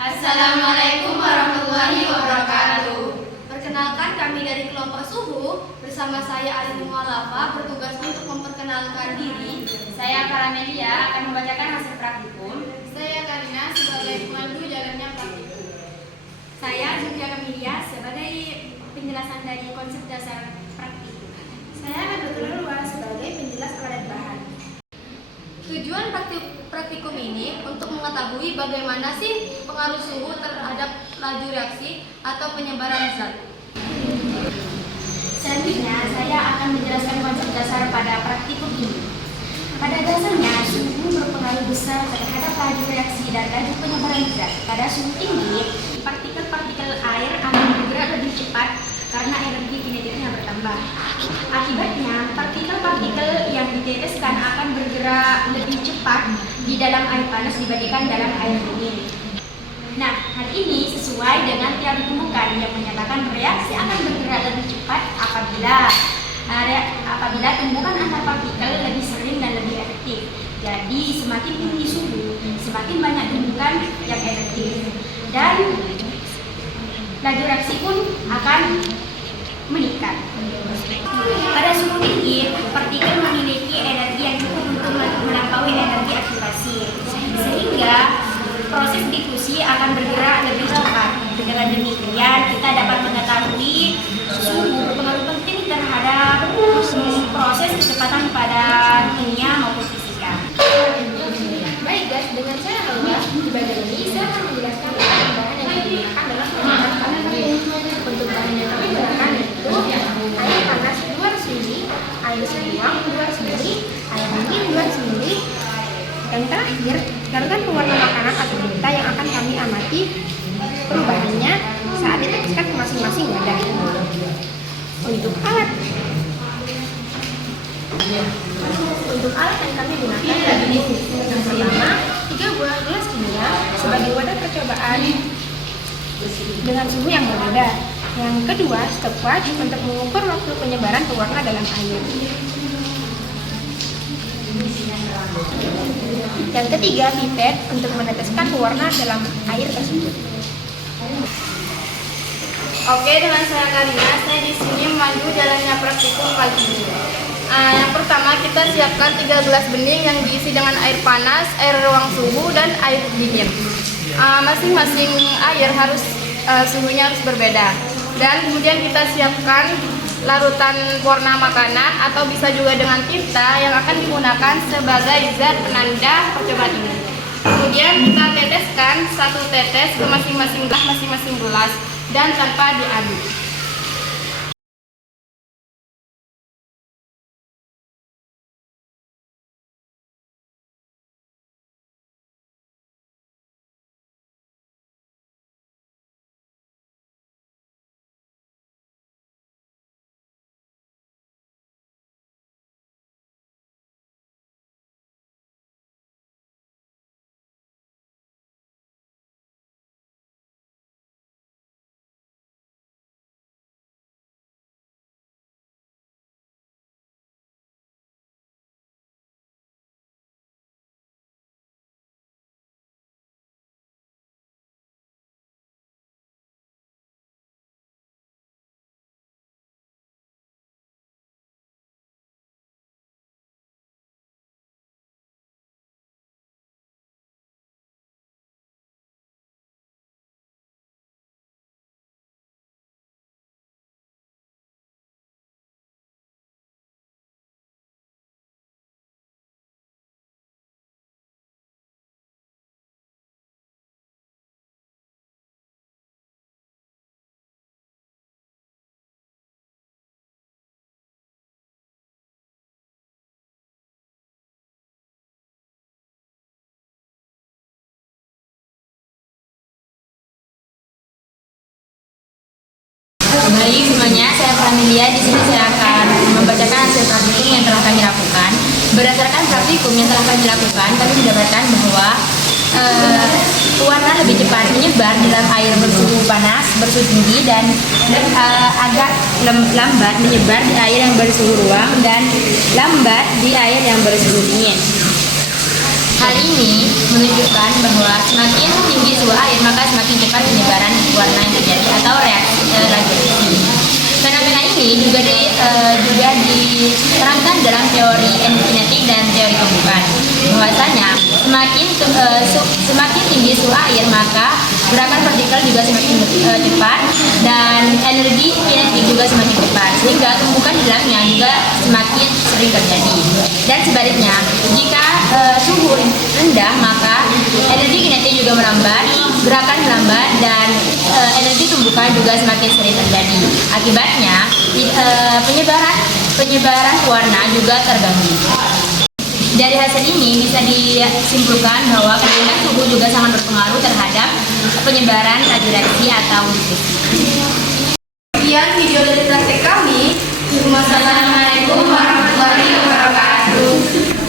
Assalamualaikum warahmatullahi wabarakatuh. Perkenalkan, kami dari kelompok suhu bersama saya Ali Mualafa bertugas untuk memperkenalkan diri. Saya Karamelia akan membacakan hasil praktikum. Saya Karina sebagai pemandu jalannya praktikum. Saya Zulfiya Kamilia sebagai penjelasan dari konsep dasar praktikum. Saya Nabatul Luas sebagai penjelas alat bahan. Tujuan praktikum ini untuk mengetahui bagaimana sih pengaruh suhu terhadap laju reaksi atau penyebaran zat. Selanjutnya, saya akan menjelaskan konsep dasar pada praktikum ini. Pada dasarnya, suhu berpengaruh besar terhadap laju reaksi dan laju penyebaran zat. Pada suhu tinggi, partikel-partikel air akan bergerak lebih cepat karena energi kinetiknya bertambah. Akibatnya, partikel-partikel yang diteteskan akan bergerak lebih cepat di dalam air panas dibandingkan dalam air dingin. Nah, hal ini sesuai dengan teori tumbukan yang menyatakan reaksi akan bergerak lebih cepat apabila tumbukan antar partikel lebih sering dan lebih efektif. Jadi, semakin tinggi suhu, semakin banyak tumbukan yang efektif. Dan laju reaksi pun akan meningkat. Pada suhu tinggi, partikel memiliki energi yang cukup untuk melampaui energi aktivasi, sehingga proses difusi akan bergerak lebih cepat. Dengan demikian, kita dapat mengetahui suhu berpengaruh penting terhadap proses kecepatan pada kimia maupun fisika. Baik guys, dengan saya Halwa, di bagian ini saya akan menjelaskan tentang bahan yang digunakan dalam pembuatan panas ini. Untuk bahan yang kami gunakan yaitu air panas 200 ml, air seruang 200 ml, air dingin 200 ml. Dan terakhir, larutan pewarna makanan atau tinta yang akan kami amati perubahannya saat diteteskan ke masing-masing wadah. Untuk alat yang kami gunakan begini. Yang pertama, 3 buah gelas kimia sebagai wadah percobaan dengan suhu yang berbeda. Yang kedua, stopwatch untuk mengukur waktu penyebaran pewarna dalam air. Yang ketiga, pipet untuk meneteskan pewarna dalam air tersebut. Oke, dengan saya Karina, saya di sini memandu jalannya praktikum pagi ini. Yang pertama, kita siapkan 3 gelas bening yang diisi dengan air panas, air ruang suhu, dan air dingin. Masing-masing air harus suhunya harus berbeda. Dan kemudian kita siapkan larutan warna makanan atau bisa juga dengan tinta yang akan digunakan sebagai zat penanda percobaan ini. Kemudian kita teteskan 1 tetes ke masing-masing gelas dan tanpa diaduk. Baik semuanya, saya Karamelia. Di sini saya akan membacakan hasil praktikum yang telah kami lakukan. Berdasarkan praktikum yang telah kami lakukan, kami mendapatkan bahwa pewarna lebih cepat menyebar dalam air bersuhu panas, bersuhu tinggi, dan agak lambat menyebar di air yang bersuhu ruang dan lambat di air yang bersuhu dingin. Hal ini menunjukkan bahwa semakin tinggi suhu air, maka semakin warna yang terjadi atau reaksi radioaktif. Fenomena ini juga diterangkan dalam teori endocinetik dan teori tumbukan. Bahwasanya semakin tinggi suhu air maka gerakan partikel juga semakin cepat dan energi kinetik juga semakin cepat, sehingga tumbukan di dalamnya juga semakin sering terjadi. Dan sebaliknya, jika suhu rendah maka energi kinetik juga melambat, gerakan melambat, dan energi tumbukan juga semakin sering terjadi. Akibatnya penyebaran warna juga terganggu. Dari hasil ini bisa disimpulkan bahwa kenaikan suhu juga sangat berpengaruh terhadap penyebaran radioaktif atau difusi. Sekian video dari praktek kami. Wassalamualaikum warahmatullahi wabarakatuh.